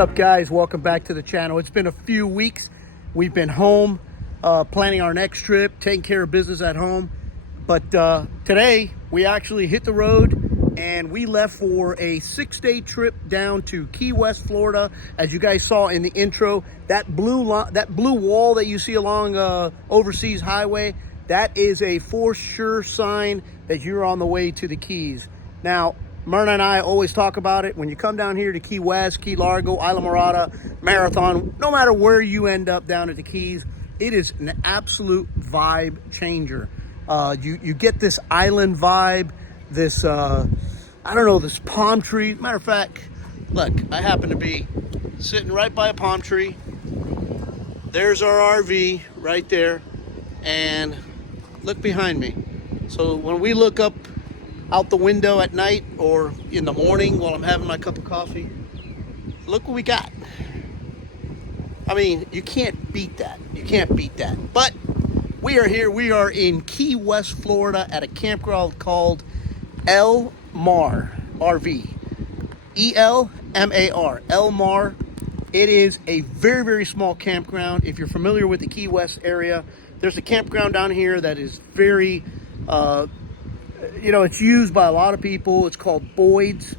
up, guys? Welcome back to the channel. It's been a few weeks. We've been home planning our next trip, taking care of business at home, but today we actually hit the road and we left for a 6-day trip down to Key West, Florida. As you guys saw in the intro, that blue wall that you see along Overseas Highway, that is a for sure sign that you're on the way to the Keys. Now, Myrna and I always talk about it. When you come down here to Key West, Key Largo, Isla Morada, Marathon, no matter where you end up down at the Keys, it is an absolute vibe changer. You get this island vibe, this, I don't know, this palm tree. Matter of fact, look, I happen to be sitting right by a palm tree. There's our RV right there. And look behind me. So when we look up out the window at night or in the morning while I'm having my cup of coffee, look what we got. I mean, you can't beat that. You can't beat that. But we are here. We are in Key West, Florida at a campground called El Mar RV. E-L-M-A-R. El Mar. It is a very, very small campground. If you're familiar with the Key West area, there's a campground down here that is very, it's used by a lot of people. It's called Boyd's.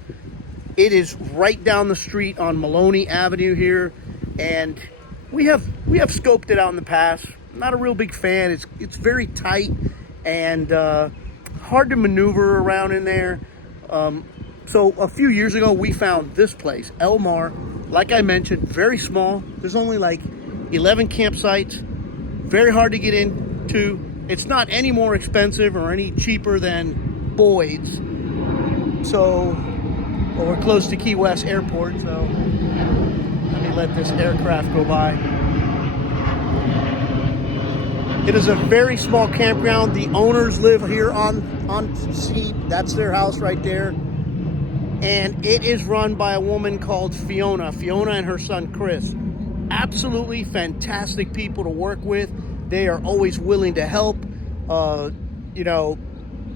It is right down the street on Maloney Avenue here, and we have scoped it out in the past. Not a real big fan. It's very tight and hard to maneuver around in there. So a few years ago, we found this place, El Mar. Like I mentioned, very small. There's only like 11 campsites. Very hard to get into. It's not any more expensive or any cheaper than Boyd's. So, well, we're close to Key West Airport, so let me let this aircraft go by. It is a very small campground. The owners live here on scene. That's their house right there. And it is run by a woman called Fiona. Fiona and her son, Chris. Absolutely fantastic people to work with. They are always willing to help.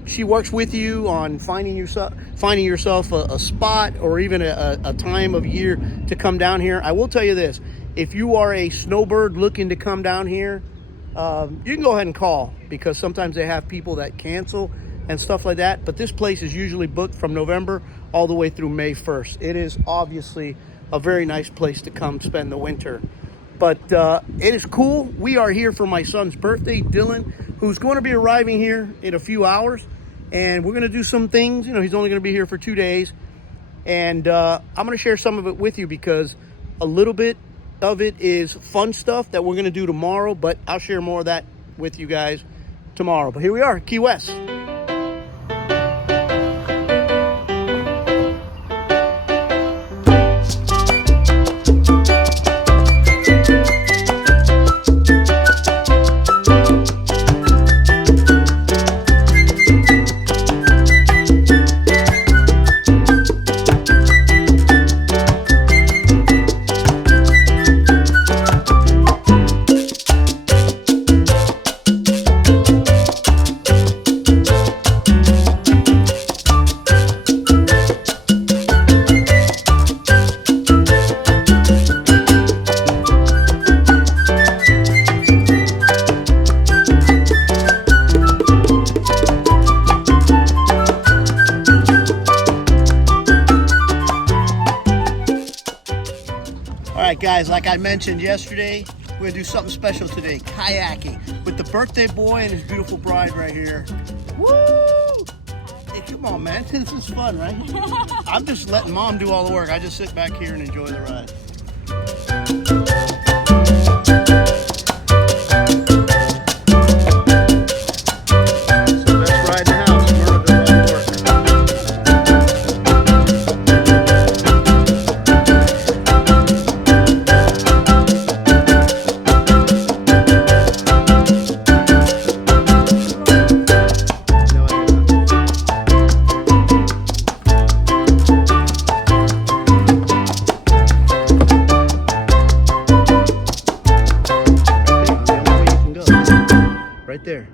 She works with you on finding yourself a spot or even a time of year to come down here. I will tell you this: if you are a snowbird looking to come down here, you can go ahead and call, because sometimes they have people that cancel and stuff like that. But this place is usually booked from November all the way through May 1st. It is obviously a very nice place to come spend the winter. But it is cool. We are here for my son's birthday, Dylan, who's going to be arriving here in a few hours. And we're going to do some things. He's only going to be here for 2 days. And I'm going to share some of it with you, because a little bit of it is fun stuff that we're going to do tomorrow. But I'll share more of that with you guys tomorrow. But here we are, Key West. Alright guys, like I mentioned yesterday, we're going to do something special today. Kayaking with the birthday boy and his beautiful bride right here. Woo! Hey, come on, man. This is fun, right? I'm just letting mom do all the work. I just sit back here and enjoy the ride. Right there.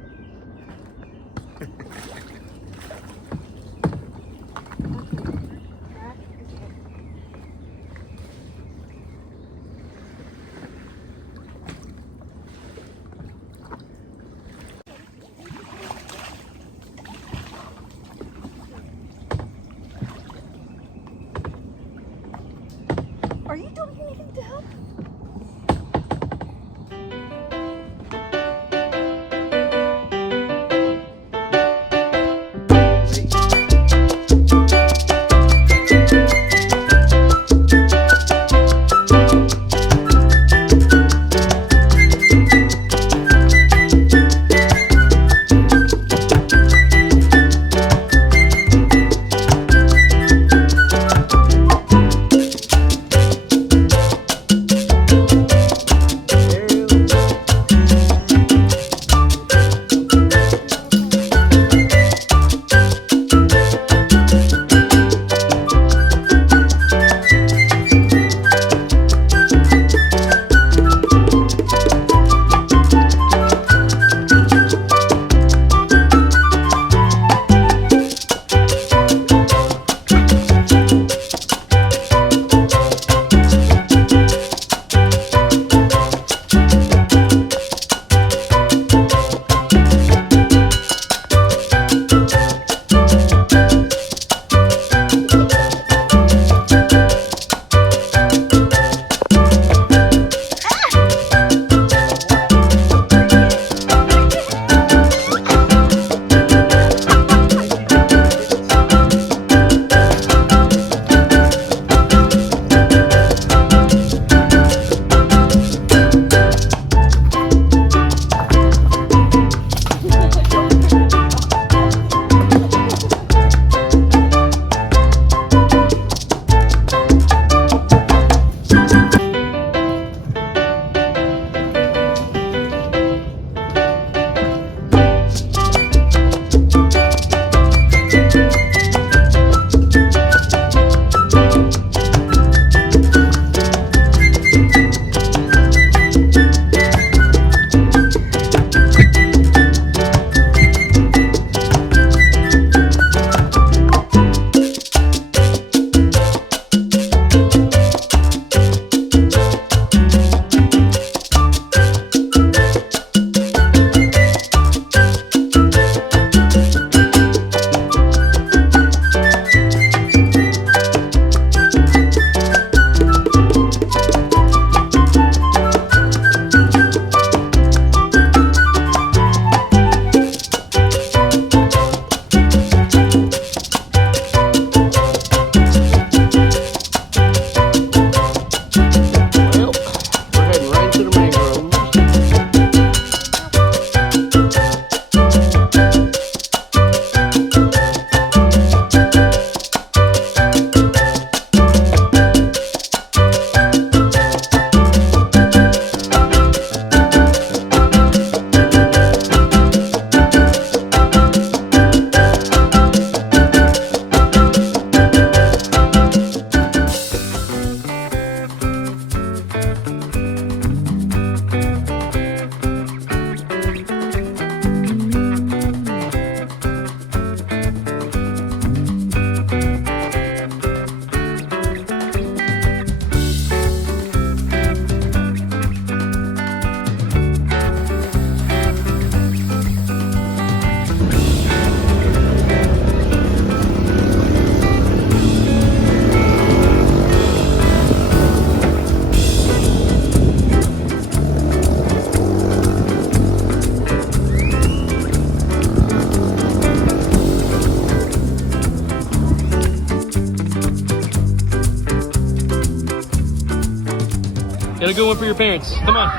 a good one for your parents. Come on.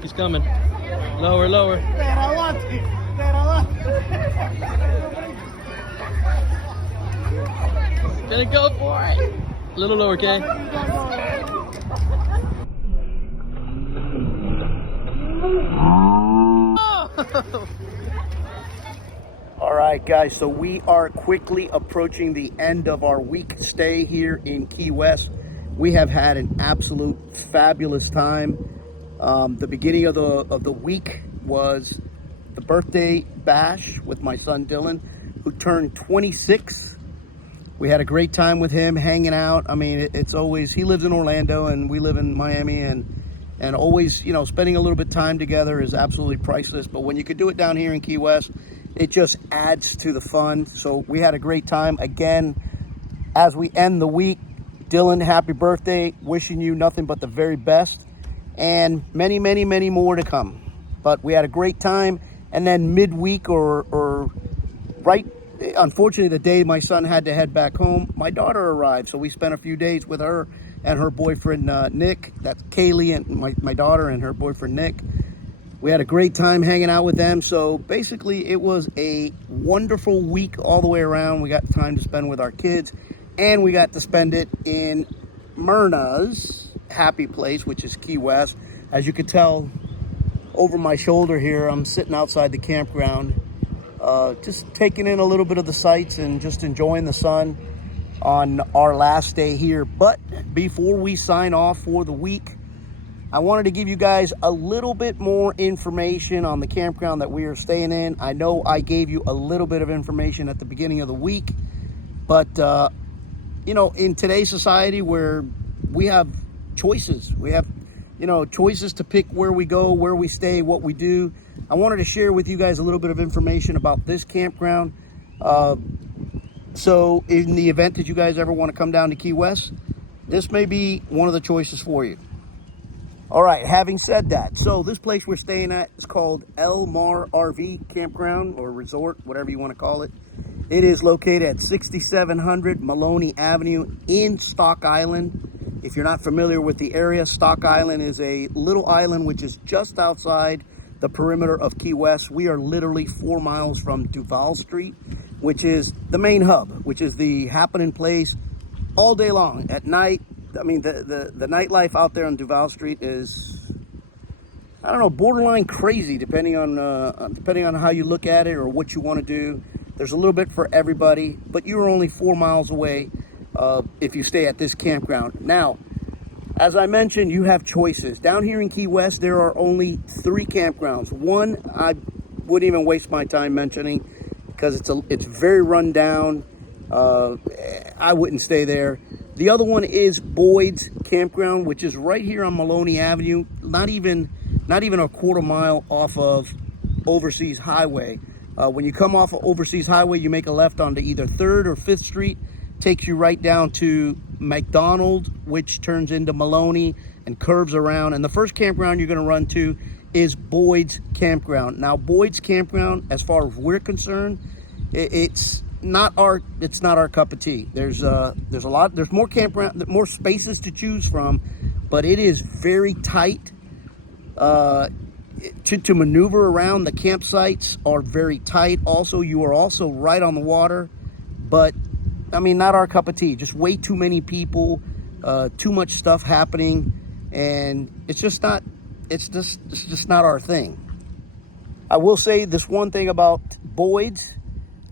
He's coming. Lower, lower. Gonna go for it. A little lower, okay? All right, guys, so we are quickly approaching the end of our week stay here in Key West. We have had an absolute fabulous time. The beginning of the week was the birthday bash with my son Dylan, who turned 26. We had a great time with him, hanging out. I mean, it's always, he lives in Orlando and we live in Miami, and always, you know, spending a little bit of time together is absolutely priceless. But when you could do it down here in Key West, it just adds to the fun. So we had a great time. Again, as we end the week, Dylan, happy birthday. Wishing you nothing but the very best. And many, many, many more to come. But we had a great time. And then midweek or right, unfortunately, the day my son had to head back home, my daughter arrived. So we spent a few days with her and her boyfriend, Nick. That's Kaylee and my daughter and her boyfriend, Nick. We had a great time hanging out with them. So basically, it was a wonderful week all the way around. We got time to spend with our kids, and we got to spend it in Myrna's happy place, which is Key West. As you can tell over my shoulder here, I'm sitting outside the campground, just taking in a little bit of the sights and just enjoying the sun on our last day here. But before we sign off for the week, I wanted to give you guys a little bit more information on the campground that we are staying in. I know I gave you a little bit of information at the beginning of the week, but you know, in today's society where we have choices, we have, you know, choices to pick where we go, where we stay, what we do. I wanted to share with you guys a little bit of information about this campground. So in the event that you guys ever want to come down to Key West, this may be one of the choices for you. All right, having said that, so this place we're staying at is called El Mar RV Campground or Resort, whatever you want to call it. It is located at 6700 Maloney Avenue in Stock Island. If you're not familiar with the area, Stock Island is a little island which is just outside the perimeter of Key West. We are literally 4 miles from Duval Street, which is the main hub, which is the happening place all day long. At night, I mean, the nightlife out there on Duval Street is, I don't know, borderline crazy, depending on how you look at it or what you want to do. There's a little bit for everybody, but you're only 4 miles away if you stay at this campground. Now, as I mentioned, you have choices. Down here in Key West, there are only 3 campgrounds. One, I wouldn't even waste my time mentioning because it's very run down. I wouldn't stay there. The other one is Boyd's Campground, which is right here on Maloney Avenue, not even a quarter mile off of Overseas Highway. When you come off of Overseas Highway, you make a left onto either 3rd or 5th Street, takes you right down to McDonald, which turns into Maloney and curves around. And the first campground you're going to run to is Boyd's Campground. Now, Boyd's Campground, as far as we're concerned, it's not our cup of tea. There's more campground, more spaces to choose from, but it is very tight. To maneuver around, the campsites are very tight. Also, you are also right on the water, but I mean, not our cup of tea. Just way too many people, too much stuff happening, and it's just not our thing. I will say this one thing about Boyd's.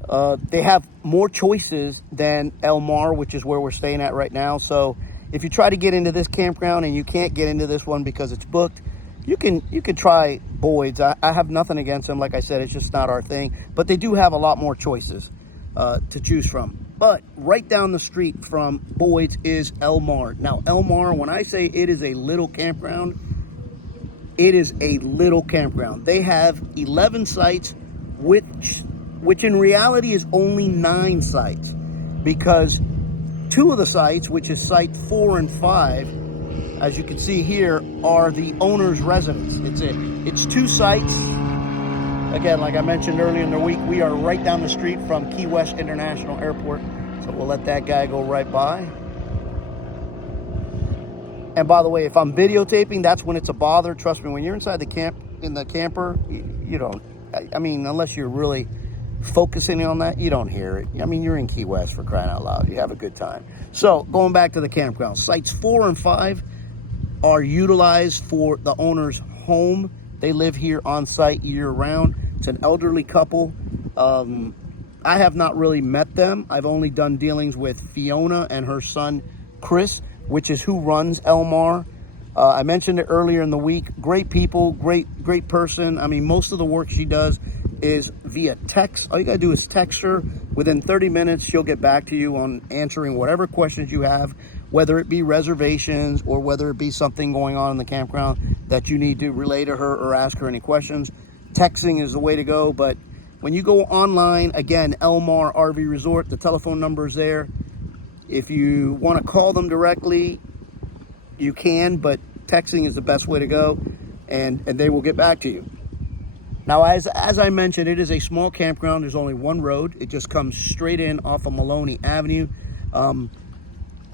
They have more choices than El Mar, which is where we're staying at right now. So if you try to get into this campground and you can't get into this one because it's booked, you can try Boyd's. I have nothing against them. Like I said, it's just not our thing. But they do have a lot more choices to choose from. But right down the street from Boyd's is El Mar. Now, El Mar, when I say it is a little campground, it is a little campground. They have 11 sites, which in reality is only 9 sites, because 2 of the sites, which is site 4 and 5, as you can see here, are the owner's residence. It's 2 sites. Again, like I mentioned earlier in the week, we are right down the street from Key West International Airport. So we'll let that guy go right by. And by the way, if I'm videotaping, that's when it's a bother. Trust me, when you're inside the camper, you don't, I mean, unless you're really focusing on that, you don't hear it. I mean, you're in Key West, for crying out loud. You have a good time. So going back to the campground, sites 4 and 5 are utilized for the owner's home. They live here on site year round. It's an elderly couple. I have not really met them. I've only done dealings with Fiona and her son, Chris, which is who runs Elmar. I mentioned it earlier in the week. Great people, great person. I mean, most of the work she does is via text. All you gotta do is text her. Within 30 minutes, she'll get back to you on answering whatever questions you have, whether it be reservations or whether it be something going on in the campground that you need to relay to her or ask her any questions. Texting is the way to go, but when you go online, again, Elmar RV Resort, the telephone number is there. If you want to call them directly, you can, but texting is the best way to go, and they will get back to you. Now, as I mentioned, it is a small campground. There's only one road. It just comes straight in off of Maloney Avenue.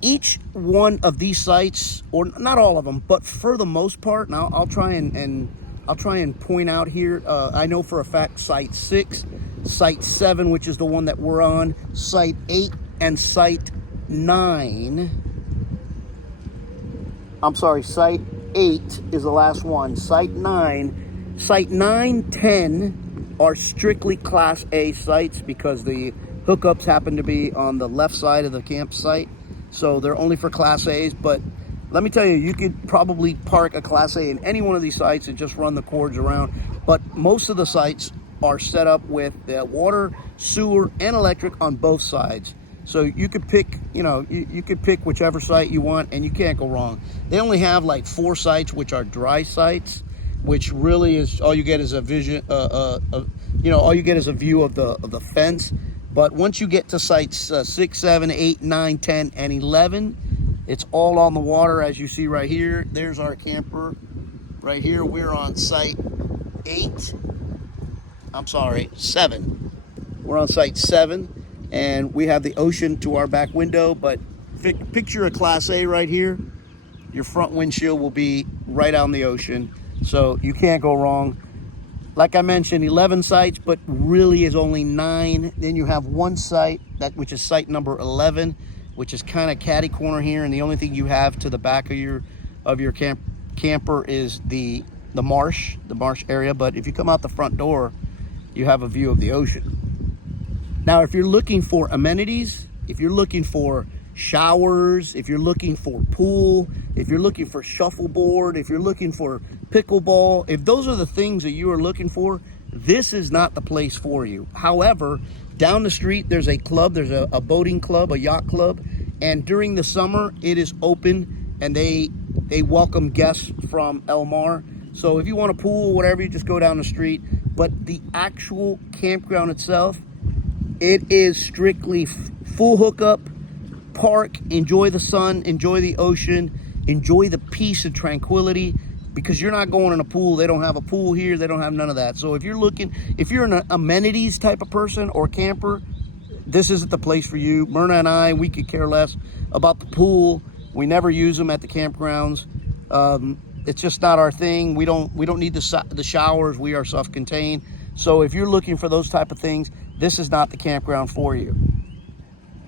Each one of these sites, or not all of them, but for the most part, now I'll try and point out here. I know for a fact Site 6, Site 7, which is the one that we're on, Site 8, and Site 9. I'm sorry, Site 8 is the last one. Site 9, Site 9, 10 are strictly Class A sites because the hookups happen to be on the left side of the campsite. So they're only for Class A's, but let me tell you, you could probably park a Class A in any one of these sites and just run the cords around. But most of the sites are set up with water, sewer, and electric on both sides. So you could pick, you could pick whichever site you want, and you can't go wrong. They only have like 4 sites, which are dry sites, which really is all you get is a vision, all you get is a view of the fence. But once you get to sites 6, 7, 8, 9, 10, and 11, it's all on the water, as you see right here. There's our camper right here. We're on site 7. We're on site 7, and we have the ocean to our back window. But picture a Class A right here. Your front windshield will be right on the ocean, so you can't go wrong. Like I mentioned, 11 sites, but really is only 9. Then you have one site, which is site number 11, which is kind of catty corner here, and the only thing you have to the back of your camper is the marsh area. But if you come out the front door, you have a view of the ocean. Now, if you're looking for amenities, if you're looking for showers, if you're looking for pool, if you're looking for shuffleboard, if you're looking for pickleball, if those are the things that you are looking for, this is not the place for you. However, down the street, there's a club, there's a boating club, a yacht club, and during the summer, it is open, and they welcome guests from Elmar. So if you want a pool, whatever, you just go down the street. But the actual campground itself, it is strictly full hookup, park, enjoy the sun, enjoy the ocean, enjoy the peace and tranquility, because you're not going in a pool. They don't have a pool here. They don't have none of that. So if you're an amenities type of person or camper, this isn't the place for you. Myrna and I, we could care less about the pool. We never use them at the campgrounds. It's just not our thing. We don't need the showers. We are self-contained. So if you're looking for those type of things, this is not the campground for you.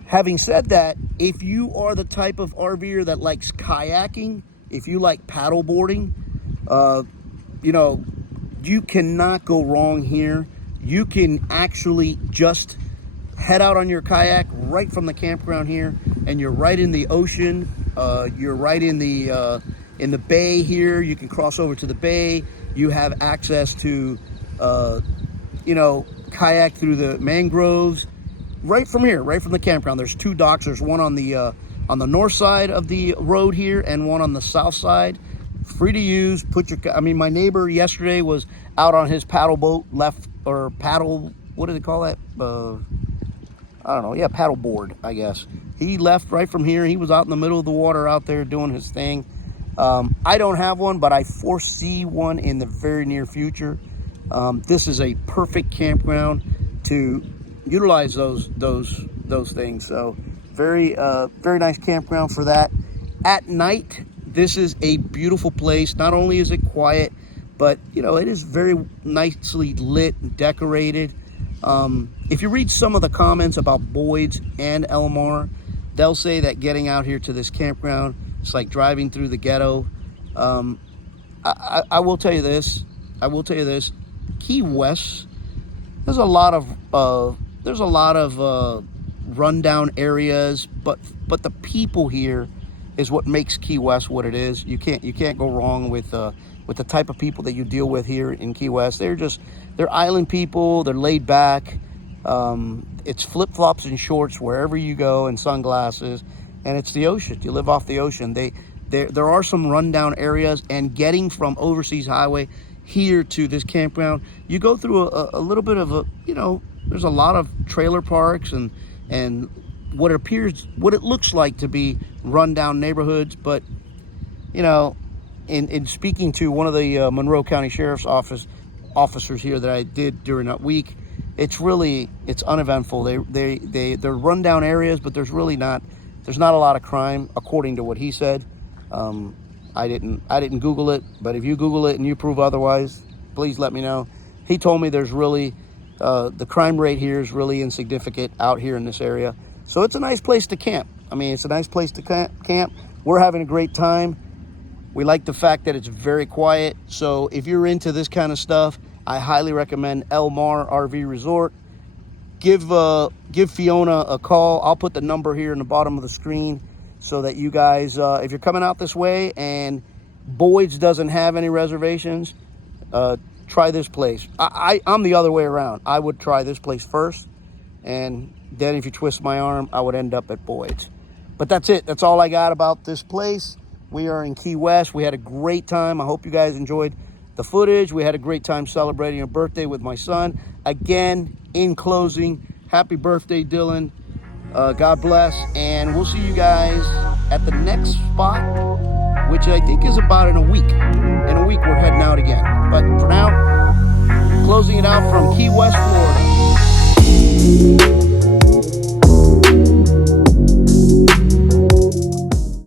Having said that, if you are the type of RVer that likes kayaking, if you like paddle boarding, you cannot go wrong here. You can actually just head out on your kayak right from the campground here, and you're right in the ocean. You're right in the bay here. You can cross over to the bay. You have access to, kayak through the mangroves. Right from here, right from the campground. There's 2 docks. There's one on the north side of the road here and one on the south side. Free to use. My neighbor yesterday was out on his paddle boat, what do they call that? I don't know. Yeah, paddle board, I guess. He left right from here. He was out in the middle of the water out there doing his thing. I don't have one, but I foresee one in the very near future. This is a perfect campground to utilize those things. So Very nice campground for that. At night, this is a beautiful place. Not only is it quiet, but it is very nicely lit and decorated. If you read some of the comments about Boyd's and Elmar, they'll say that getting out here to this campground, it's like driving through the ghetto. I will tell you this. Key West, there's a lot of rundown areas, but the people here is what makes Key West what it is. You can't go wrong with the type of people that you deal with here in Key West. They're island people. They're laid back. It's flip-flops and shorts wherever you go, and sunglasses, and it's the ocean. You live off the ocean. There are some rundown areas, and getting from Overseas Highway here to this campground, you go through a little bit of there's a lot of trailer parks and what it looks like to be rundown neighborhoods. But in speaking to one of the Monroe County Sheriff's officers here that I did during that week, it's uneventful. They're rundown areas, but there's not a lot of crime, according to what he said. I didn't Google it, but if you Google it and you prove otherwise, please let me know. He told me there's really the crime rate here is really insignificant out here in this area. So it's a nice place to camp. It's a nice place to camp. We're having a great time. We like the fact that it's very quiet. So if you're into this kind of stuff, I highly recommend Elmar RV Resort. Give Fiona a call. I'll put the number here in the bottom of the screen so that you guys, if you're coming out this way and Boyd's doesn't have any reservations, try this place. I'm the other way around. I would try this place first, and then if you twist my arm, I would end up at Boyd's. But that's it. That's all I got about this place. We are in Key West. We had a great time. I hope you guys enjoyed the footage. We had a great time celebrating a birthday with my son. Again, in closing, happy birthday, Dylan. God bless, and we'll see you guys at the next spot, which I think is about in a week. In a week, we're heading out again. But for now, closing it out from Key West, Florida.